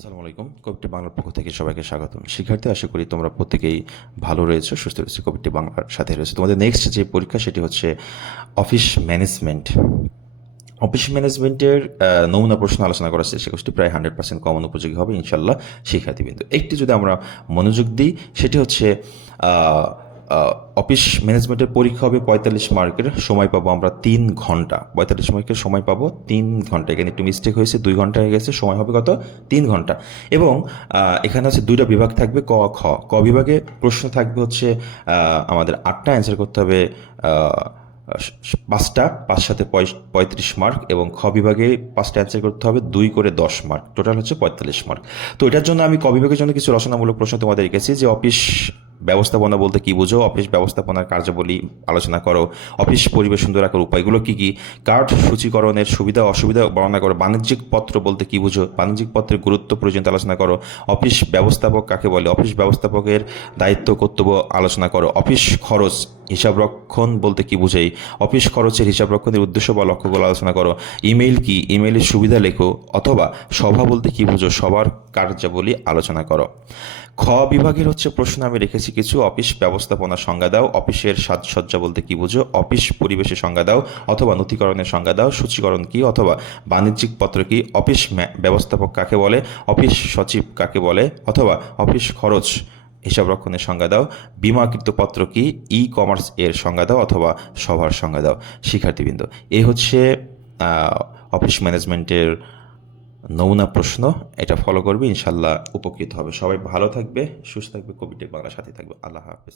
আসসালামু আলাইকুম। কবিটি বাংলার পক্ষ থেকে সবাইকে স্বাগতম। শিক্ষার্থী, আশা করি তোমরা প্রত্যেকেই ভালো রয়েছো, সুস্থ রয়েছে। কবিটি বাংলার সাথে রয়েছে। তোমাদের নেক্সট যে পরীক্ষা সেটি হচ্ছে অফিস ম্যানেজমেন্ট অফিস ম্যানেজমেন্টের নমুনা প্রশ্ন আলোচনা করার চেষ্টা করছি প্রায় হান্ড্রেড পার্সেন্ট কমন উপযোগী হবে ইনশাল্লাহ শিক্ষার্থীবৃন্দ। একটি যদি আমরা মনোযোগ দিই, সেটি হচ্ছে অফিস ম্যানেজমেন্টের পরীক্ষা হবে পঁয়তাল্লিশ মার্কের। সময় পাবো আমরা তিন ঘণ্টা। পঁয়তাল্লিশ মার্কের সময় পাবো তিন ঘণ্টা। এখানে একটু মিস্টেক হয়েছে, দুই ঘণ্টা হয়ে গেছে। সময় হবে কত? তিন ঘণ্টা। এবং এখানে আছে দুইটা বিভাগ থাকবে, ক, খ। ক বিভাগে প্রশ্ন থাকবে হচ্ছে আমাদের আটটা অ্যান্সার করতে হবে পাঁচটা। পাঁচ সাথে পঁয়ত্রিশ মার্ক এবং খ বিভাগে পাঁচটা অ্যান্সার করতে হবে, দুই করে দশ মার্ক। টোটাল হচ্ছে পঁয়তাল্লিশ মার্ক। তো এটার জন্য আমি ক বিভাগের জন্য কিছু রচনামূলক প্রশ্ন তোমাদের রেখেছি যে অফিস ব্যবস্থাপনা বলতে কি বুঝো? অফিস ব্যবস্থাপনার কার্যাবলী আলোচনা করো। অফিস পরিবেশ সুন্দর রাখার উপায়গুলো কী কী? কার্ড সূচীকরণের সুবিধা অসুবিধা বর্ণনা করো। বাণিজ্যিক পত্র বলতে কি বুঝো? বাণিজ্যিক পত্রের গুরুত্ব প্রয়োজন আলোচনা করো। অফিস ব্যবস্থাপক কাকে বলে? অফিস ব্যবস্থাপকের দায়িত্ব, কর্তব্য আলোচনা করো। অফিস খরচ হিসাব রক্ষণ বলতে কি বুঝাই? অফিস খরচের হিসাব রক্ষণের উদ্দেশ্য বা লক্ষ্যগুলো আলোচনা করো। ইমেইল কি? ইমেইলের সুবিধা লেখো অথবা সভা বলতে কি বুঝো? সবার কার্যাবলী আলোচনা করো। খ বিভাগের হচ্ছে প্রশ্ন, আমি রেখেছি কিছু। অফিস ব্যবস্থাপনা সংজ্ঞা দাও। অফিসের সাজসজ্জা বলতে কি বুঝো? অফিস পরিবেশের সংজ্ঞা দাও অথবা নথিকরণের সংজ্ঞা দাও। সূচীকরণ কি অথবা বাণিজ্যিক পত্র কি? অফিস ব্যবস্থাপক কাকে বলে? অফিস সচিব কাকে বলে? অথবা অফিস খরচ হিসাব রক্ষণের সংজ্ঞা দাও। বিমাকৃত পত্র কি? ই কমার্স এর সংজ্ঞা দাও অথবা সভার সংজ্ঞা দাও। শিক্ষার্থীবৃন্দ এই হচ্ছে অফিস ম্যানেজমেন্টের নমুনা প্রশ্ন। এটা ফলো করবে ইনশাল্লাহ উপকৃত হবে। সবাই ভালো থাকবে, সুস্থ থাকবে কবিটেক বাংলার সাথে থাকবে। আল্লাহ হাফেজ।